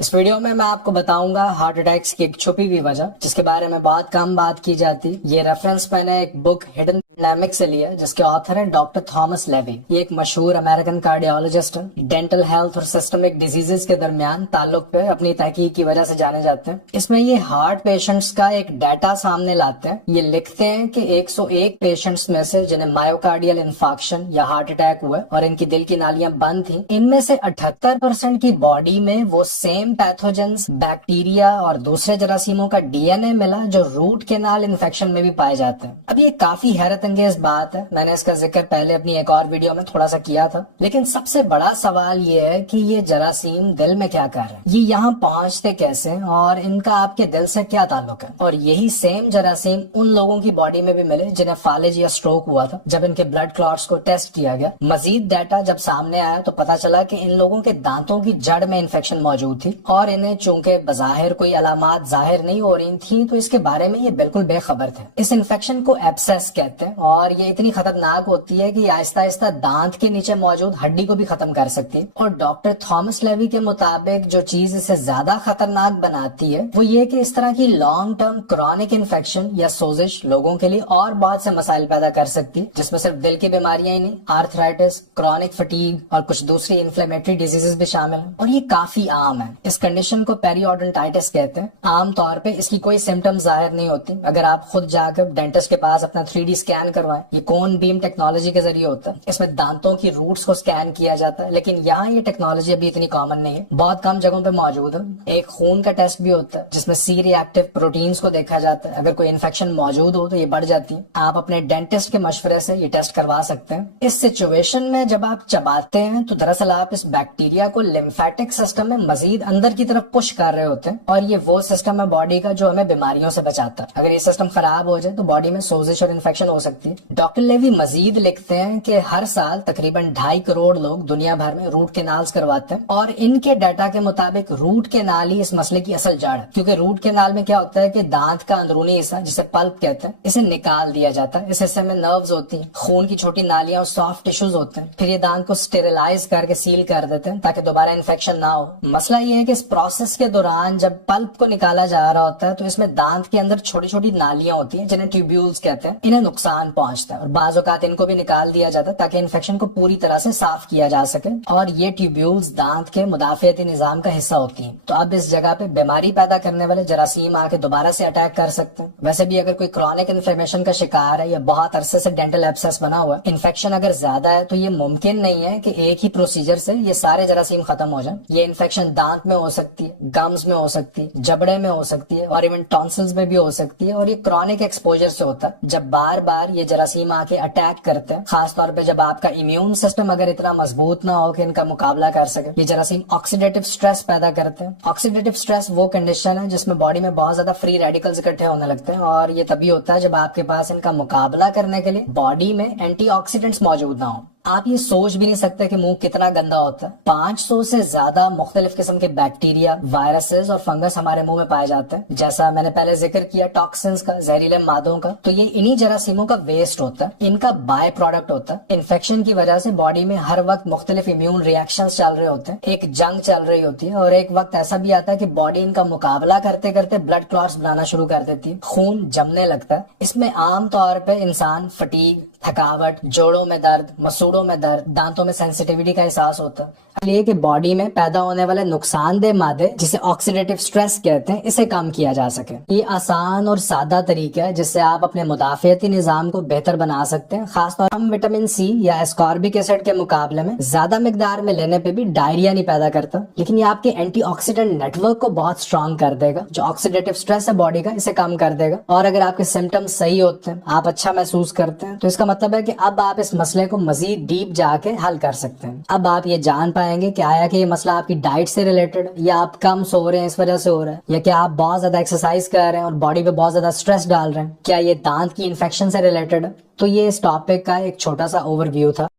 اس video میں آپ کو بتاؤں گا ہارٹ اٹیکس کی ایک چھپی ہوئی وجہ جس کے بارے میں بہت کم بات کی جاتی. یہ ریفرنس میں نے ایک بک ہڈن ڈائنامک سے لیا جس کے آتھر ہیں ڈاکٹر تھامس لیوی. یہ ایک مشہور امریکن کارڈیولوجسٹ ہیں. ڈینٹل ہیلتھ اور سسٹمک ڈیزیزز کے درمیان تعلق پہ اپنی تحقیق کی وجہ سے جانے جاتے ہیں. اس میں یہ ہارٹ پیشنٹس کا ایک ڈیٹا سامنے لاتے ہیں. یہ لکھتے ہیں کہ 101 پیشنٹس میں سے جنہیں مایوکارڈیل انفارکشن یا ہارٹ اٹیک ہوا اور ان کی دل کی نالیاں بند تھیں، ان میں سے 78% کی باڈی میں وہ سیم پیتھوجنز، بیکٹیریا اور دوسرے جراثیموں کا ڈی این اے ملا جو روٹ کینال انفیکشن میں بھی پائے جاتے ہیں. اب یہ کافی حیرت انگیز بات ہے. میں نے اس کا ذکر پہلے اپنی ایک اور ویڈیو میں تھوڑا سا کیا تھا، لیکن سب سے بڑا سوال یہ ہے کہ یہ جراثیم دل میں کیا کر رہے ہیں، یہ یہاں پہنچتے کیسے اور ان کا آپ کے دل سے کیا تعلق ہے. اور یہی سیم جراثیم ان لوگوں کی باڈی میں بھی ملے جنہیں فالج یا سٹروک ہوا تھا. جب ان کے بلڈ کلوٹس کو ٹیسٹ کیا گیا، مزید ڈیٹا جب سامنے آیا تو پتا چلا کہ ان لوگوں کے دانتوں کی جڑ میں انفیکشن موجود تھی، اور انہیں چونکہ بظاہر کوئی علامات ظاہر نہیں ہو رہی تھیں تو اس کے بارے میں یہ بالکل بے خبر تھے. اس انفیکشن کو ایبسیس کہتے ہیں، اور یہ اتنی خطرناک ہوتی ہے کہ یہ آہستہ آہستہ دانت کے نیچے موجود ہڈی کو بھی ختم کر سکتی ہے. اور ڈاکٹر تھامس لیوی کے مطابق جو چیز اسے زیادہ خطرناک بناتی ہے وہ یہ کہ اس طرح کی لانگ ٹرم کرونک انفیکشن یا سوزش لوگوں کے لیے اور بہت سے مسائل پیدا کر سکتی ہے، جس میں صرف دل کی بیماریاں ہی نہیں، آرتھرائٹس، کرونک فٹیگ اور کچھ دوسری انفلیمیٹری ڈیزیزز بھی شامل ہیں. اور یہ کافی عام ہے. اس کنڈیشن کو پیریوڈنٹائٹس کہتے ہیں. عام طور پہ اس کی کوئی سمٹم ظاہر نہیں ہوتی. اگر آپ خود جا کر ڈینٹسٹ کے پاس اپنا 3D اسکین کروائیں، یہ کون بیم ٹیکنالوجی کے ذریعے ہوتا ہے. اس میں دانتوں کی روٹس کو اسکین کیا جاتا ہے، لیکن یہاں یہ ٹیکنالوجی ابھی اتنی کامن نہیں ہے، بہت کم جگہوں پہ موجود ہے. ایک خون کا ٹیسٹ بھی ہوتا ہے جس میں سی ری ایکٹیو پروٹینز کو دیکھا جاتا ہے. اگر کوئی انفیکشن موجود ہو تو یہ بڑھ جاتی ہے. آپ اپنے ڈینٹسٹ کے مشورے سے یہ ٹیسٹ کروا سکتے ہیں. اس سچویشن میں جب آپ چباتے ہیں تو دراصل آپ اس بیکٹیریا کو لیمفیٹک سسٹم میں مزید اندر کی طرف پش کر رہے ہوتے ہیں، اور یہ وہ سسٹم ہے باڈی کا جو ہمیں بیماریوں سے بچاتا ہے. اگر یہ سسٹم خراب ہو جائے تو باڈی میں سوزش اور انفیکشن ہو سکتی ہے. ڈاکٹر لیوی مزید لکھتے ہیں کہ ہر سال تقریباً 2.5 کروڑ لوگ دنیا بھر میں روٹ کینالز کرواتے ہیں، اور ان کے ڈیٹا کے مطابق روٹ کینال ہی اس مسئلے کی اصل جڑ ہے. کیونکہ روٹ کینال میں کیا ہوتا ہے کہ دانت کا اندرونی حصہ جسے پلپ کہتے ہیں اسے نکال دیا جاتا ہے. اس حصے میں نروز ہوتی ہیں، خون کی چھوٹی نالیاں اور سافٹ ٹیشوز ہوتے ہیں. پھر یہ دانت کو اسٹیریلائز کر کے سیل کر دیتے ہیں تاکہ دوبارہ انفیکشن نہ ہو. مسئلہ یہ ہے کہ اس پروسیس کے دوران جب پلپ کو نکالا جا رہا ہوتا ہے تو اس میں دانت کے اندر چھوٹی چھوٹی نالیاں ہوتی ہیں جنہیں ٹیوبیولز کہتے ہیں. انہیں نقصان پہنچتا ہے اور بعض اوقات ان کو بھی نکال دیا جاتا ہے تاکہ انفیکشن کو پوری طرح سے صاف کیا جا سکے. اور یہ ٹیوبیولز دانت کے مدافعتی نظام کا حصہ ہوتی ہیں. تو اب اس جگہ پہ بیماری پیدا کرنے والے جراثیم آ کے دوبارہ سے اٹیک کر سکتے ہیں. ویسے بھی اگر کوئی کرونک انفلیمیشن کا شکار ہے یا بہت عرصے سے ڈینٹل ایبسیس بنا ہوا ہے، انفیکشن اگر زیادہ ہے تو یہ ممکن نہیں ہے کہ ایک ہی پروسیجر سے یہ سارے جراثیم ختم ہو جائیں. یہ انفیکشن دانت میں ہو سکتی ہے، گمز میں ہو سکتی ہے، جبڑے میں ہو سکتی ہے، اور ایون ٹونسلز میں بھی ہو سکتی ہے. اور یہ کرونک ایکسپوجر سے ہوتا ہے جب بار بار یہ جراثیم آ کے اٹیک کرتے ہیں، خاص طور پہ جب آپ کا امیون سسٹم اگر اتنا مضبوط نہ ہو کہ ان کا مقابلہ کر سکے. یہ جراثیم آکسیڈیٹو سٹریس پیدا کرتے ہیں. آکسیڈیٹو سٹریس وہ کنڈیشن ہے جس میں باڈی میں بہت زیادہ فری ریڈیکلز اکٹھے ہونے لگتے ہیں، اور یہ تبھی ہوتا ہے جب آپ کے پاس ان کا مقابلہ کرنے کے لیے باڈی میں اینٹی آکسیڈنٹس موجود نہ ہوں. آپ یہ سوچ بھی نہیں سکتے کہ منہ کتنا گندا ہوتا ہے. 500 سے زیادہ مختلف قسم کے بیکٹیریا، وائرسز اور فنگس ہمارے منہ میں پائے جاتے ہیں. جیسا میں نے پہلے ذکر کیا ٹاکسنز کا، زہریلے مادوں کا، تو یہ انہی جراثیموں کا ویسٹ ہوتا ہے، ان کا بائی پروڈکٹ ہوتا ہے. انفیکشن کی وجہ سے باڈی میں ہر وقت مختلف امیون ریئیکشنز چل رہے ہوتے ہیں، ایک جنگ چل رہی ہوتی ہے، اور ایک وقت ایسا بھی آتا ہے کہ باڈی ان کا مقابلہ کرتے کرتے بلڈ کلوٹس بنانا شروع کر دیتی ہے، خون جمنے لگتا ہے. اس میں عام طور پہ انسان فٹیگ، تھکاوٹ، جوڑوں میں درد، مسوڑوں میں درد، دانتوں میں سینسیٹیوٹی کا احساس ہوتا ہے. یہ کہ باڈی میں پیدا ہونے والے نقصان دہ مادے جسے آکسیڈیٹو سٹریس کہتے ہیں اسے کم کیا جا سکے. یہ آسان اور سادہ طریقہ ہے جس سے آپ اپنے مدافعتی نظام کو بہتر بنا سکتے ہیں. خاص طور پر وٹامن سی یا اسکاربک ایسڈ کے مقابلے میں زیادہ مقدار میں لینے پہ بھی ڈائریا نہیں پیدا کرتا، لیکن یہ آپ کے اینٹی آکسیڈنٹ نیٹ ورک کو بہت اسٹرانگ کر دے گا. جو آکسیڈیٹو سٹریس ہے باڈی کا اسے کم کر دے گا. اور اگر آپ کے سمٹمز صحیح ہوتے ہیں، آپ اچھا محسوس کرتے ہیں، تو اس کا مطلب ہے کہ اب آپ اس مسئلے کو مزید ڈیپ جا کے حل کر سکتے ہیں. اب آپ یہ جان پائیں گے کہ آیا کہ یہ مسئلہ آپ کی ڈائٹ سے ریلیٹڈ، یا آپ کم سو رہے ہیں اس وجہ سے ہو رہا ہے، یا کہ آپ بہت زیادہ ایکسرسائز کر رہے ہیں اور باڈی پہ بہت زیادہ سٹریس ڈال رہے ہیں، کیا یہ دانت کی انفیکشن سے ریلیٹڈ ہے. تو یہ اس ٹاپک کا ایک چھوٹا سا اوور ویو تھا.